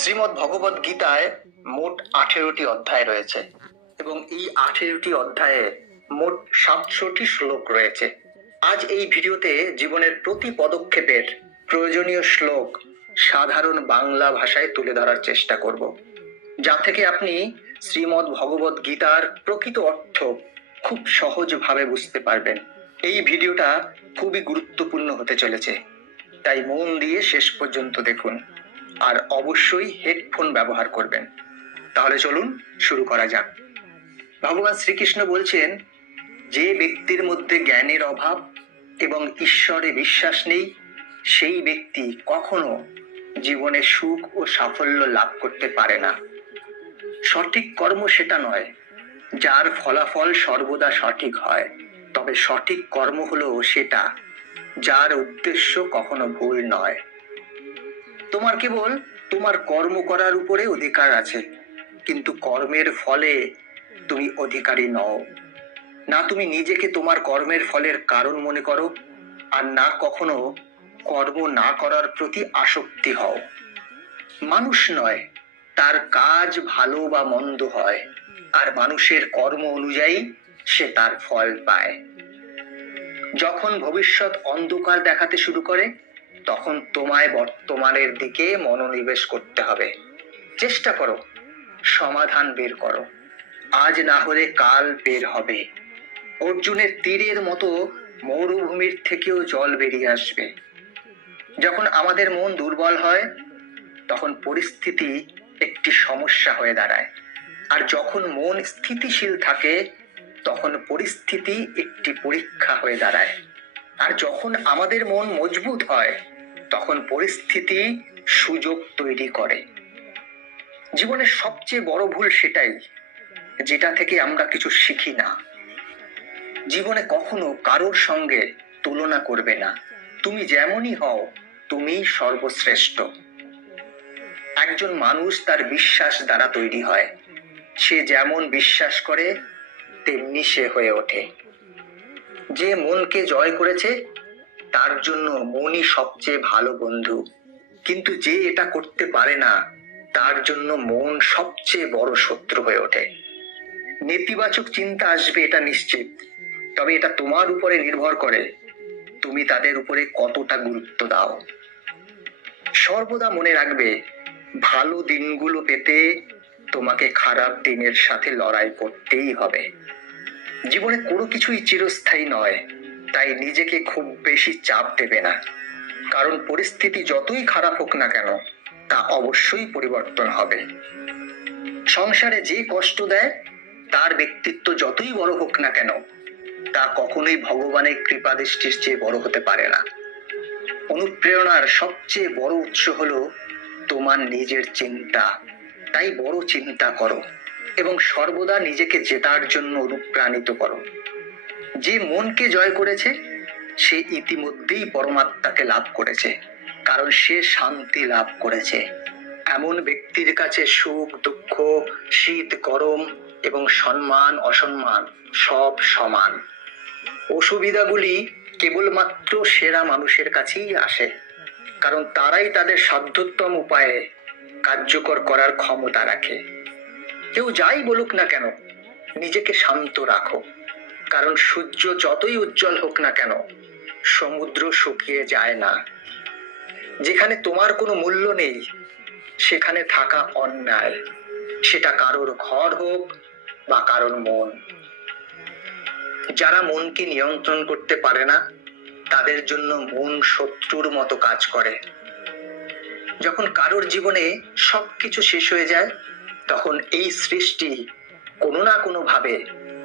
শ্রীমদ্ ভগবত গীতায় মোট আঠেরোটি অধ্যায় রয়েছে এবং এই আঠেরোটি অধ্যায়ে মোট সাতশোটি শ্লোক রয়েছে। আজ এই ভিডিওতে জীবনের প্রতি পদক্ষেপের প্রয়োজনীয় শ্লোক সাধারণ বাংলা ভাষায় তুলে ধরার চেষ্টা করব, যা থেকে আপনি শ্রীমদ্ ভগবত গীতার প্রকৃত অর্থ খুব সহজভাবে বুঝতে পারবেন। এই ভিডিওটা খুবই গুরুত্বপূর্ণ হতে চলেছে, তাই মন দিয়ে শেষ পর্যন্ত দেখুন। আর অবশ্যই হেডফোন ব্যবহার করবেন। তাহলে চলুন শুরু করা যাক। ভগবান শ্রীকৃষ্ণ বলছেন, যে ব্যক্তির মধ্যে জ্ঞানের অভাব এবং ঈশ্বরে বিশ্বাস নেই, সেই ব্যক্তি কখনো জীবনে সুখ ও সাফল্য লাভ করতে পারে না। সঠিক কর্ম সেটা নয়, যার ফলাফল সর্বদা সঠিক হয়। তবে সঠিক কর্ম হলো সেটা, যার উদ্দেশ্য কখনো ভুল নয়। তোমার কেবল তোমার কর্ম করার উপরে অধিকার আছে। কিন্তু কর্মের ফলে তুমি অধিকারী নও। না তুমি নিজেকে তোমার কর্মের ফলের কারণ মনে করো, আর না কখনো কর্ম না করার প্রতি আসক্তি হও। মানুষ নয়, তার কাজ ভালো বা মন্দ হয়, আর মানুষের কর্ম অনুযায়ী সে তার ফল পায়। যখন ভবিষ্যৎ অন্ধকার দেখাতে শুরু করে তখন তোমায় বর্তমানের দিকে মনোনিবেশ করতে হবে। চেষ্টা করো। সমাধান বের করো। আজ না হলে কাল বের হবে। অর্জুনের তীরের মতো মরুভূমির থেকেও জল বেরিয়ে আসবে। যখন আমাদের মন দুর্বল হয়, তখন পরিস্থিতি একটি সমস্যা হয়ে দাঁড়ায়। আর যখন মন স্থিতিশীল থাকে, তখন পরিস্থিতি একটি পরীক্ষা হয়ে দাঁড়ায়। আর যখন আমাদের মন মজবুত হয়, তখন পরিস্থিতি সুযোগ তৈরি করে। জীবনের সবচেয়ে বড় ভুল সেটাই, যেটা থেকে আমরা কিছু শিখি না। জীবনে কখনো কারোর সঙ্গে তুলনা করবে না। তুমি যেমনই হও তুমি সর্বশ্রেষ্ঠ। একজন মানুষ তার বিশ্বাস দ্বারা তৈরি হয়। সে যেমন বিশ্বাস করে, তেমনি সে হয়ে ওঠে। যে মনকে জয় করেছে, তার জন্য মনই সবচেয়ে ভালো বন্ধু। কিন্তু যে এটা করতে পারে না, তার জন্য মন সবচেয়ে বড় শত্রু হয়ে ওঠে। নেতিবাচক চিন্তা আসবে, এটা নিশ্চিত। তবে এটা তোমার উপরে নির্ভর করে। তুমি তাদের উপরে কতটা গুরুত্ব দাও। সর্বদা মনে রাখবে, ভালো দিনগুলো পেতে তোমাকে খারাপ দিনের সাথে লড়াই করতেই হবে। জীবনে কোনো কিছুই চিরস্থায়ী নয়, তাই নিজেকে খুব বেশি চাপ দেবে না। কারণ পরিস্থিতি যতই খারাপ হোক না কেন, তা অবশ্যই পরিবর্তন হবে। সংসারে যে কষ্ট দেয়, তার ব্যক্তিত্ব যতই বড় হোক না কেন, তা কখনোই ভগবানের কৃপা দৃষ্টির চেয়ে বড় হতে পারে না। অনুপ্রেরণার সবচেয়ে বড় উৎস হলো তোমার নিজের চিন্তা। তাই বড় চিন্তা করো। এবং সর্বদা নিজেকে জেতার জন্য অনুপ্রাণিত করো। যে মনকে জয় করেছে, সে ইতিমধ্যেই পরমাত্মাকে লাভ করেছে, কারণ সে শান্তি লাভ করেছে। এমন ব্যক্তির কাছে সুখ, দুঃখ, শীত, গরম এবং সম্মান, অসম্মান সব সমান। অসুবিধাগুলি কেবলমাত্র সেরা মানুষের কাছেই আসে, কারণ তারাই তাদের সাধ্যতম উপায়ে কার্যকর করার ক্ষমতা রাখে। কেউ যাই বলুক না কেন, নিজেকে শান্ত রাখো। কারণ সূর্য যতই উজ্জ্বল হোক না কেন, সমুদ্র শুকিয়ে যায় না। যেখানে তোমার কোনো মূল্য নেই, সেখানে থাকা অন্যায়। সেটা কারোর ঘর হোক বা কারোর মন। যারা মনকে নিয়ন্ত্রণ করতে পারে না, তাদের জন্য মন শত্রুর মতো কাজ করে। যখন কারোর জীবনে সবকিছু শেষ হয়ে যায় তখন এই সৃষ্টি কোনো না কোনো ভাবে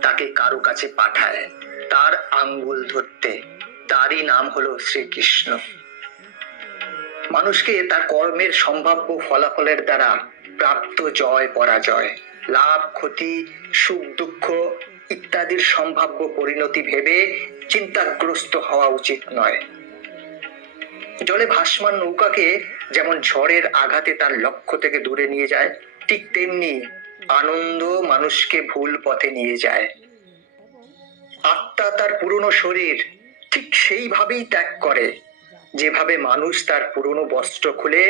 তাকে কারও কাছে পাঠায়। তার আঙ্গুল ধরতে তারই নাম হলো শ্রীকৃষ্ণ। মানুষকে তার কর্মের সম্ভাব্য ফলাফলের দ্বারা প্রাপ্ত জয়, পরাজয়, লাভ, ক্ষতি, সুখ, দুঃখ ইত্যাদির সম্ভাব্য পরিণতি ভেবে চিন্তাগ্রস্ত হওয়া উচিত নয়। জলে ভাসমান নৌকাকে যেমন ঝড়ের আঘাতে তার লক্ষ্য থেকে দূরে নিয়ে যায় ঠিক তেমনি আনন্দ মানুষকে ভুল পথে নিয়ে যায়। আত্মা তার পুরনো শরীর ঠিক সেইভাবেই ত্যাগ করে, যেভাবে মানুষ তার পুরনো বস্ত্র খুলে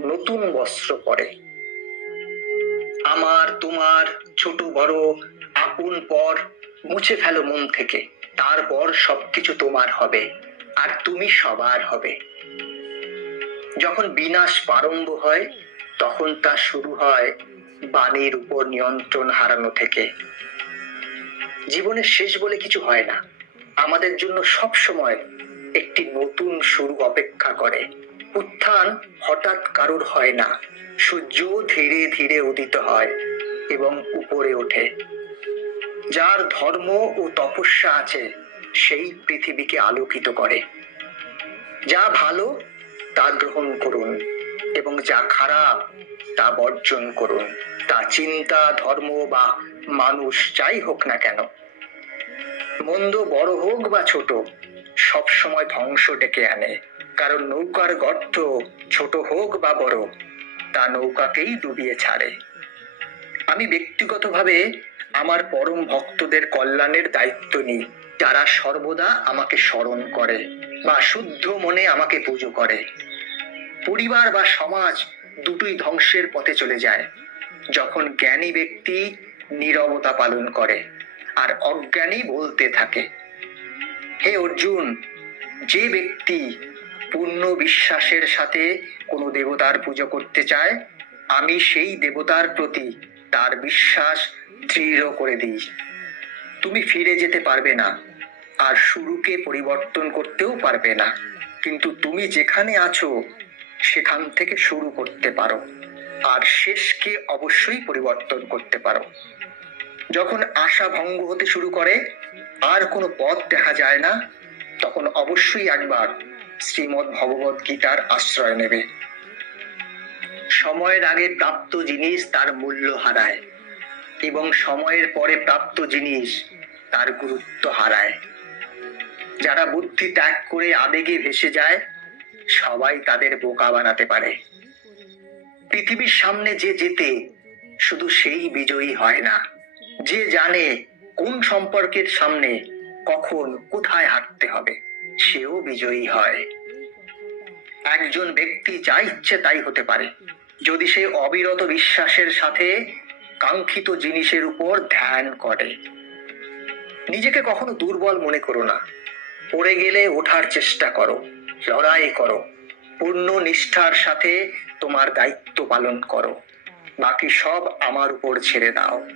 নতুন বস্ত্র পরে। আমার, তোমার, ছোট, বড়, আপন, পর, মুছে ফেলো মন থেকে, তারপর সবকিছু তোমার হবে, আর তুমি সবার হবে। যখন বিনাশ প্রারম্ভ হয় তখন তা শুরু হয় বাণীর উপর নিয়ন্ত্রণ হারানো থেকে। জীবনের শেষ বলে কিছু হয় না। আমাদের জন্য সব সময় একটি নতুন শুরু অপেক্ষা করে। উত্থান হঠাৎ কারোর হয় না। সূর্য ধীরে ধীরে উদিত হয় এবং উপরে ওঠে। যার ধর্ম ও তপস্যা আছে, সেই পৃথিবীকে আলোকিত করে। যা ভালো, তা গ্রহণ করুন। এবং যা খারাপ তা বর্জন করুন। তা চিন্তা, ধর্ম বা মানুষ যাই হোক না কেন। মন্দ বড় হোক বা ছোট, সব সময় ধ্বংস ডেকে আনে। কারণ নৌকার গর্ত ছোট হোক বা বড়, তা নৌকাকেই ডুবিয়ে ছাড়ে। আমি ব্যক্তিগতভাবে আমার পরম ভক্তদের কল্যাণের দায়িত্ব নিই। যারা সর্বদা আমাকে স্মরণ করে বা শুদ্ধ মনে আমাকে পুজো করে। পরিবার বা সমাজ দুটোই ধ্বংসের পথে চলে যায়। যখন জ্ঞানী ব্যক্তি নীরবতা পালন করে আর অজ্ঞানী বলতে থাকে। হে অর্জুন, যে ব্যক্তি পূর্ণ বিশ্বাসের সাথে কোনো দেবতার পুজো করতে চায়, আমি সেই দেবতার প্রতি তার বিশ্বাস দৃঢ় করে দিই। তুমি ফিরে যেতে পারবে না আর শুরুকে পরিবর্তন করতেও পারবে না। কিন্তু তুমি যেখানে আছো সেখান থেকে শুরু করতে পারো। আর শেষকে অবশ্যই পরিবর্তন করতে পারো। যখন আশা ভঙ্গ হতে শুরু করে, আর কোনো পথ দেখা যায় না, তখন অবশ্যই একবার শ্রীমদ্ ভগবত গীতার আশ্রয় নেবে। সময়ের আগে প্রাপ্ত জিনিস তার মূল্য হারায়, এবং সময়ের পরে প্রাপ্ত জিনিস তার গুরুত্ব হারায়। যারা বুদ্ধি ত্যাগ করে আবেগে ভেসে যায় সবাই তাদের বোকা বানাতে পারে। পৃথিবীর সামনে যে যেতে শুধু সেই বিজয়ী হয় না। যে জানে কোন সম্পর্কের সামনে কখন কোথায় হাঁটতে হবে, সেও বিজয়ী হয়। একজন ব্যক্তি যা ইচ্ছে তাই হতে পারে। যদি সে অবিরত বিশ্বাসের সাথে কাঙ্ক্ষিত জিনিসের উপর ধ্যান করে। নিজেকে কখনো দুর্বল মনে করো না। পড়ে গেলে ওঠার চেষ্টা করো। লড়াই করো। পূর্ণ নিষ্ঠার সাথে তোমার দায়িত্ব পালন করো। বাকি সব আমার উপর ছেড়ে দাও।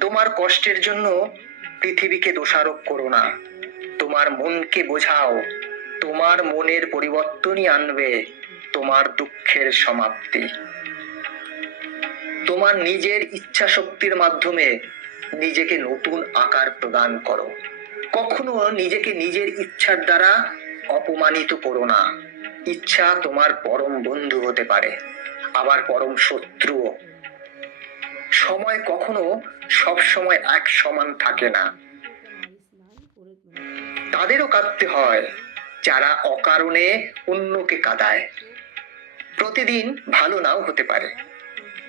তোমার কষ্টের জন্য পৃথিবীকে দোষারোপ করো না। তোমার মনকে বোঝাও। তোমার মনের পরিবর্তনই আনবে তোমার দুঃখের সমাপ্তি। তোমার নিজের ইচ্ছা শক্তির মাধ্যমে নিজেকে নতুন আকার প্রদান করো। কখনো নিজেকে নিজের ইচ্ছার দ্বারা অপমানিত করো না। ইচ্ছা তোমার পরম বন্ধু হতে পারে, আবার পরম শত্রুও। সময় কখনো সব সময় এক সমান থাকে না। তাদেরও কাঁদতে হয়, যারা অকারণে অন্যকে কাঁদায়। প্রতিদিন ভালো নাও হতে পারে,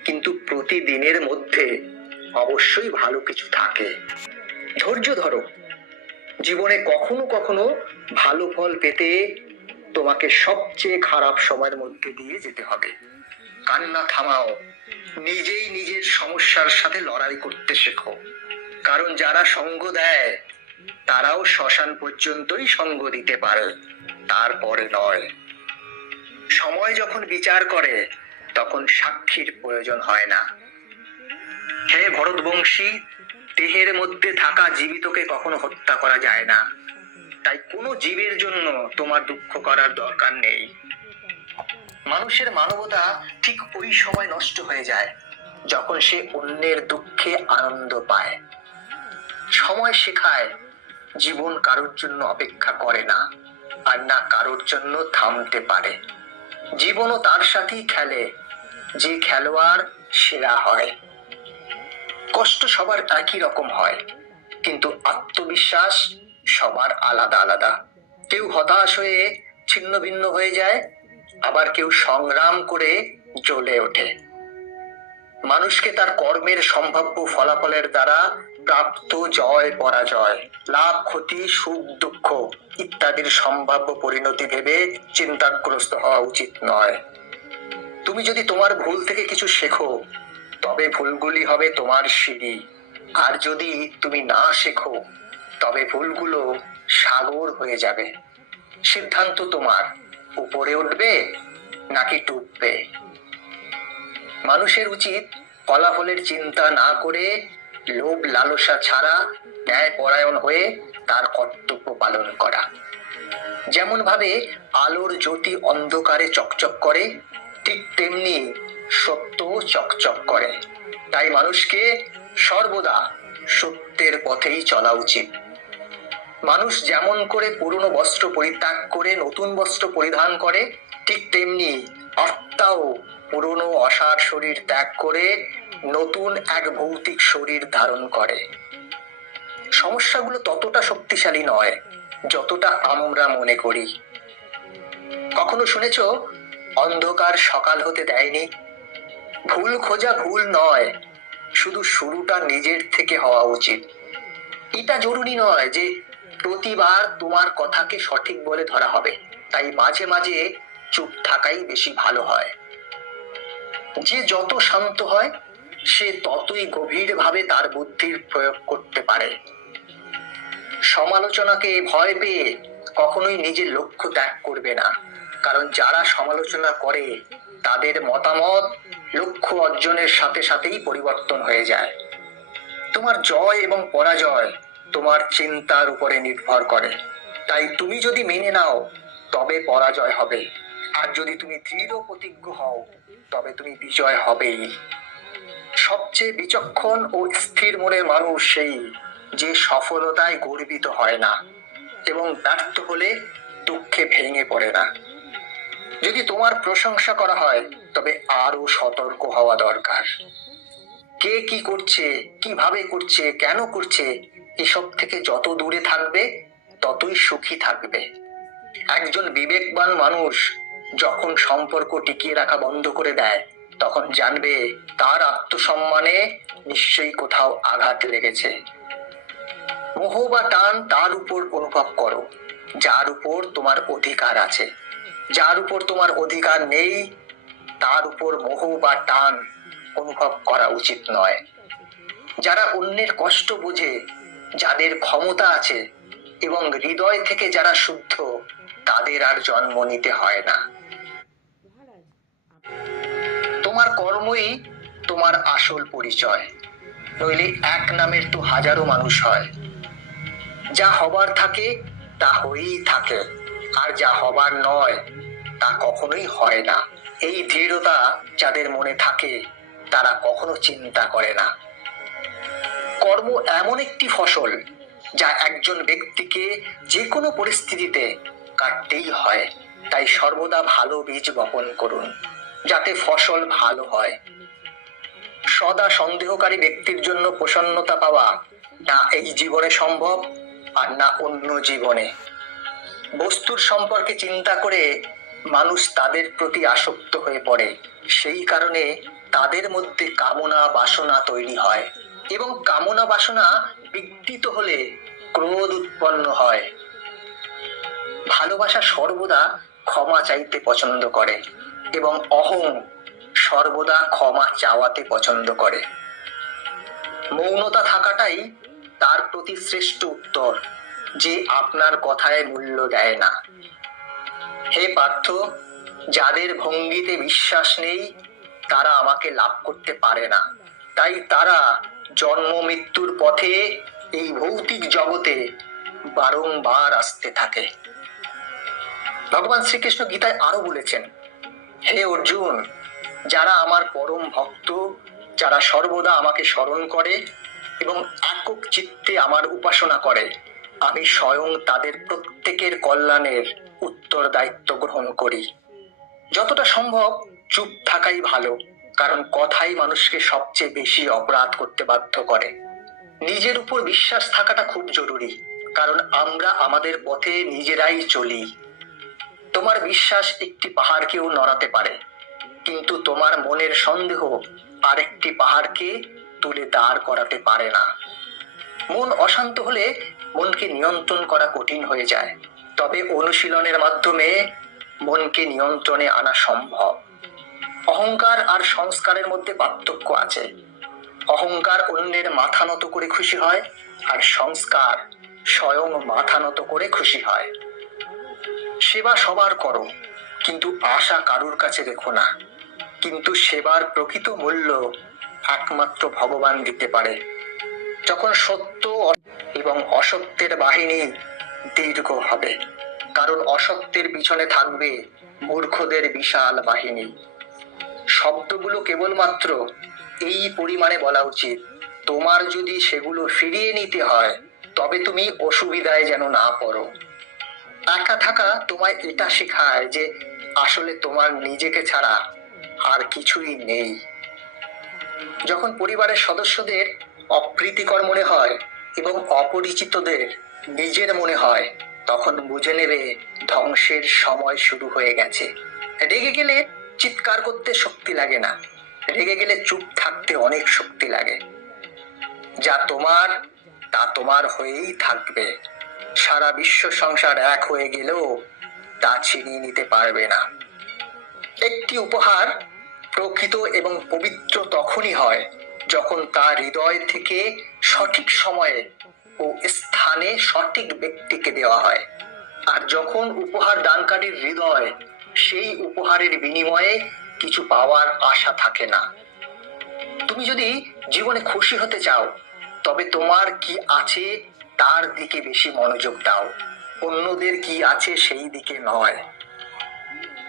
কিন্তু প্রতিদিনের মধ্যে অবশ্যই ভালো কিছু থাকে। ধৈর্য ধরো জীবনে কখনো কখনো ভালো ফল পেতে তোমাকে সবচেয়ে খারাপ সময়ের মধ্যে দিয়ে যেতে হবে। কান্না থামাও, নিজেই নিজের সমস্যার সাথে লড়াই করতে শেখো। কারণ যারা সঙ্গ দেয়, তারাও শ্মশান পর্যন্তই সঙ্গ দিতে পারে, তারপরে নয়। সময় যখন বিচার করে, তখন সাক্ষীর প্রয়োজন হয় না। হে ভরতবংশী দেহের মধ্যে থাকা জীবিতকে কখনো হত্যা করা যায় না। তাই কোনো জীবের জন্য তোমার দুঃখ করার দরকার নেই। মানুষের মানবতা ঠিক ওই সময় নষ্ট হয়ে যায়, যখন সে অন্যের দুঃখে আনন্দ পায়। সময় শেখায়, জীবন কারোর জন্য অপেক্ষা করে না, আর না কারোর জন্য থামতে পারে। জীবনও তার সাথেই খেলে, যে খেলোয়াড় সেরা হয়। কষ্ট সবার একই রকম হয়, কিন্তু আত্মবিশ্বাস সবার আলাদা আলাদা। কেউ হতাশ হয়ে ছিন্ন ভিন্ন হয়ে যায়, আবার কেউ সংগ্রাম করে জ্বলে ওঠে। মানুষকে তার কর্মের সম্ভাব্য ফলাফলের দ্বারা প্রাপ্ত জয়, পরাজয়, লাভ, ক্ষতি, সুখ, দুঃখ ইত্যাদির সম্ভাব্য পরিণতি ভেবে চিন্তাগ্রস্ত হওয়া উচিত নয়। তুমি যদি তোমার ভুল থেকে কিছু শেখো তবে ভুলগুলি হবে তোমার সিঁড়ি। আর যদি তুমি না শেখো, তবে ভুলগুলো সাগর হয়ে যাবে। সিদ্ধান্ত তোমার। উপরে উঠবে নাকি ডুববে? মানুষের উচিত ফলাফলের চিন্তা না করে লোভ লালসা ছাড়া ন্যায় পরায়ণ হয়ে তার কর্তব্য পালন করা। যেমন ভাবে আলোর জ্যোতি অন্ধকারে চকচক করে, ঠিক তেমনি সত্য চকচক করে। তাই মানুষকে সর্বদা সত্যের পথেই চলা উচিত। মানুষ যেমন করে পুরনো বস্ত্র পরিত্যাগ করে, নতুন বস্ত্র পরিধান করে, ঠিক তেমনি আত্মাও পুরনো অসার শরীর ত্যাগ করে, নতুন এক ভৌতিক শরীর ধারণ করে। সমস্যাগুলো ততটা শক্তিশালী নয়, যতটা আমরা মনে করি। কখনো শুনেছ, অন্ধকার সকাল হতে দেয়নি? ভুল খোঁজা ভুল নয়। শুধু শুরুটা নিজের থেকে হওয়া উচিত। এটা জরুরি নয় যে প্রতিবার তোমার কথাকে সঠিক বলে ধরা হবে। তাই মাঝে মাঝে চুপ থাকাই বেশি ভালো হয়। যে যত শান্ত হয়, সে ততই গভীরভাবে তার বুদ্ধির প্রয়োগ করতে পারে। সমালোচনাকে ভয় পেয়ে কখনোই নিজের লক্ষ্য ত্যাগ করবে না। কারণ যারা সমালোচনা করে, তাদের মতামত লক্ষ্য অর্জনের সাথে সাথেই পরিবর্তন হয়ে যায়। তোমার জয় এবং পরাজয় তোমার চিন্তার উপরে নির্ভর করে। তাই তুমি যদি মেনে নাও, তবে পরাজয় হবে। আর যদি তুমি দৃঢ় প্রতিজ্ঞ হও, তবে তুমি বিজয় হবেই। সবচেয়ে বিচক্ষণ ও স্থির মনের মানুষ সেই যে সফলতায় গর্বিত হয় না এবং ব্যর্থ হলে দুঃখে ভেঙে পড়ে না। যদি তোমার প্রশংসা করা হয়, তবে আরও সতর্ক হওয়া দরকার। কে কি করছে, কীভাবে করছে, কেন করছে, এসব থেকে যত দূরে থাকবে, ততই সুখী থাকবে। একজন বিবেকবান মানুষ যখন সম্পর্ক টিকিয়ে রাখা বন্ধ করে দেয়, তখন জানবে তার আত্মসম্মানে নিশ্চয়ই কোথাও আঘাত লেগেছে। মোহ বা টান তার উপর অনুভব করো, যার উপর তোমার অধিকার আছে। যার উপর তোমার অধিকার নেই, তার উপর মোহ বা টান অনুভব করা উচিত নয়। যারা অন্যের কষ্ট বোঝে, যাদের ক্ষমতা আছে এবং হৃদয় থেকে যারা শুদ্ধ, তাদের আর জন্ম নিতে হয় না। তোমার কর্মই তোমার আসল পরিচয়, নইলে এক নামের তো হাজারো মানুষ হয়। যা হবার থাকে, তা হয়েই থাকে। আর যা হবার নয়, তা কখনোই হয় না। এই দৃঢ়তা যাদের মনে থাকে, তারা কখনো চিন্তা করে না। কর্ম এমন একটি ফসল, যা একজন ব্যক্তিকে যে কোনো পরিস্থিতিতে কাটতেই হয়। তাই সর্বদা ভালো বীজ বপন করুন, যাতে ফসল ভালো হয়। সদা সন্দেহকারী ব্যক্তির জন্য প্রসন্নতা পাওয়া, না এই জীবনে সম্ভব, আর না অন্য জীবনে। বস্তুর সম্পর্কে চিন্তা করে মানুষ তাদের প্রতি আসক্ত হয়ে পড়ে। সেই কারণে তাদের মধ্যে কামনা বাসনা তৈরি হয় এবং কামনা বাসনা বিকৃত হলে ক্রোধ উৎপন্ন হয়। ভালোবাসা সর্বদা ক্ষমা চাইতে পছন্দ করে এবং অহং সর্বদা ক্ষমা চাওয়াতে পছন্দ করে। মৌনতা থাকাটাই তার প্রতি শ্রেষ্ঠ উত্তর। যে আপনার কথায় মূল্য দেয় না। হে পার্থ, যাদের ভঙ্গিতে বিশ্বাস নেই, তারা আমাকে লাভ করতে পারে না। তাই তারা জন্ম মৃত্যুর পথে এই ভৌতিক জগতে বারংবার আসতে থাকে। ভগবান শ্রীকৃষ্ণ গীতায় আরও বলেছেন, হে অর্জুন, যারা আমার পরম ভক্ত, যারা সর্বদা আমাকে স্মরণ করে এবং একক চিত্তে আমার উপাসনা করে আমি স্বয়ং তাদের প্রত্যেকের কল্যাণের উত্তর দায়িত্ব গ্রহণ করি। যতটা সম্ভব চুপ থাকাই ভালো, কারণ কথাই মানুষকে সবচেয়ে বেশি অপরাধ করতে বাধ্য করে। নিজের উপর বিশ্বাস থাকাটা খুব জরুরি, কারণ আমরা আমাদের পথে নিজেরাই চলি। তোমার বিশ্বাস একটি পাহাড়কেও নড়াতে পারে, কিন্তু তোমার মনের সন্দেহ আরেকটি পাহাড়কে তুলে দাঁড় করাতে পারে না। মন অশান্ত হলে মনকে নিয়ন্ত্রণ করা কঠিন হয়ে যায়। তবে অনুশীলনের মাধ্যমে মনকে নিয়ন্ত্রণে আনা সম্ভব। অহংকার আর সংস্কারের মধ্যে পার্থক্য আছে। অহংকার অন্যের মাথা নত করে খুশি হয়, আর সংস্কার স্বয়ং মাথা নত করে খুশি হয়। সেবা সবার করো, কিন্তু আশা কারুর কাছে রেখো না। কিন্তু সেবার প্রকৃত মূল্য একমাত্র ভগবান দিতে পারে। যখন সত্য এবং অসত্যের বাহিনী দীর্ঘ হবে। কারণ অসত্যের পিছনে থাকবে মূর্খদের বিশাল বাহিনী। শব্দগুলো কেবলমাত্র এই পরিমাণে বলা উচিত। তোমার যদি সেগুলো ফিরিয়ে নিতে হয়, তবে তুমি অসুবিধায় যেন না পড়ো। একা থাকা তোমায় এটা শেখায় যে আসলে তোমার নিজেকে ছাড়া আর কিছুই নেই। যখন পরিবারের সদস্যদের অপ্রীতিকর মনে হয় এবং অপরিচিতদের নিজের মনে হয়, তখন বুঝে নেবে ধ্বংসের সময় শুরু হয়ে গেছে। রেগে গেলে চিৎকার করতে শক্তি লাগে না। রেগে গেলে চুপ থাকতে অনেক শক্তি লাগে। যা তোমার, তা তোমার হয়েই থাকবে। সারা বিশ্ব সংসার এক হয়ে গেলেও তা ছিনিয়ে নিতে পারবে না। একটি উপহার প্রকৃত এবং পবিত্র তখনই হয় যখন তার হৃদয় থেকে সঠিক সময়ে ও স্থানে সঠিক ব্যক্তিকে দেওয়া হয় আর যখন উপহার দানকারীর হৃদয় সেই উপহারের বিনিময়ে কিছু পাওয়ার আশা থাকে না। তুমি যদি জীবনে খুশি হতে চাও, তবে তোমার কি আছে তার দিকে বেশি মনোযোগ দাও, অন্যদের কি আছে সেই দিকে নয়।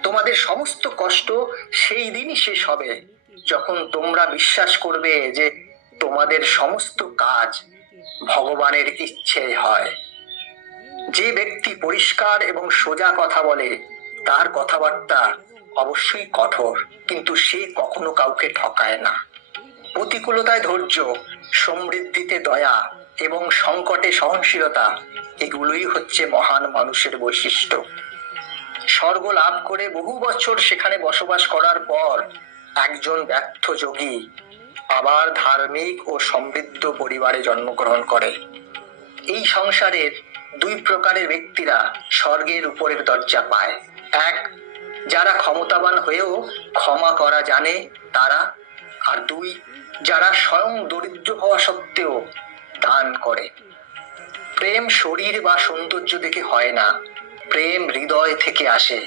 তোমাদের সমস্ত কষ্ট সেই দিনই শেষ হবে। যখন তোমরা বিশ্বাস করবে যে তোমাদের সমস্ত কাজ ভগবানের ইচ্ছে হয়, যে ব্যক্তি পরিষ্কার এবং সোজা কথা বলে, তার কথাবার্তা অবশ্যই কঠোর, কিন্তু সে কখনো কাউকে ঠকায় না। প্রতিকূলতায় ধৈর্য, সমৃদ্ধিতে দয়া এবং সংকটে সহনশীলতা, এগুলোই হচ্ছে মহান মানুষের বৈশিষ্ট্য। স্বর্গ লাভ করে বহু বছর সেখানে বসবাস করার পর একজন ব্যর্থ যোগী আবার ধার্মিক ও সমৃদ্ধ পরিবারে জন্মগ্রহণ করে। এই সংসারের দুই প্রকারের ব্যক্তিরা স্বর্গের উপরের দরজা পায়। এক, যারা ক্ষমতাবান হয়েও ক্ষমা করা জানে তারা, আর দুই, যারা স্বয়ং দরিদ্র হওয়া সত্ত্বেও দান করে। প্রেম শরীর বা সৌন্দর্য দেখে হয় না। প্রেম হৃদয় থেকে আসে,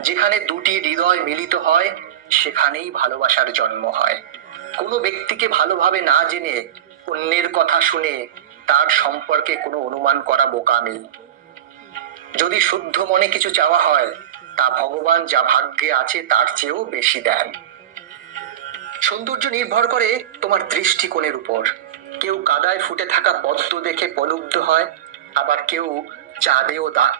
যেখানে দুটি হৃদয় মিলিত হয় সেখানেই ভালোবাসার জন্ম হয়। কোনো ব্যক্তিকে ভালোভাবে না জেনে, অন্যের কথা শুনে তার সম্পর্কে কোনো অনুমান করা বোকামি। যদি শুদ্ধ মনে কিছু চাওয়া হয়, তা ভগবান যা ভাগ্যে আছে তার চেয়েও বেশি দেন। সৌন্দর্য নির্ভর করে তোমার দৃষ্টিকোণের উপর। কেউ কাদায় ফুটে থাকা পদ্ম দেখে প্রলুব্ধ হয়, আবার কেউ চাঁদেও দাগ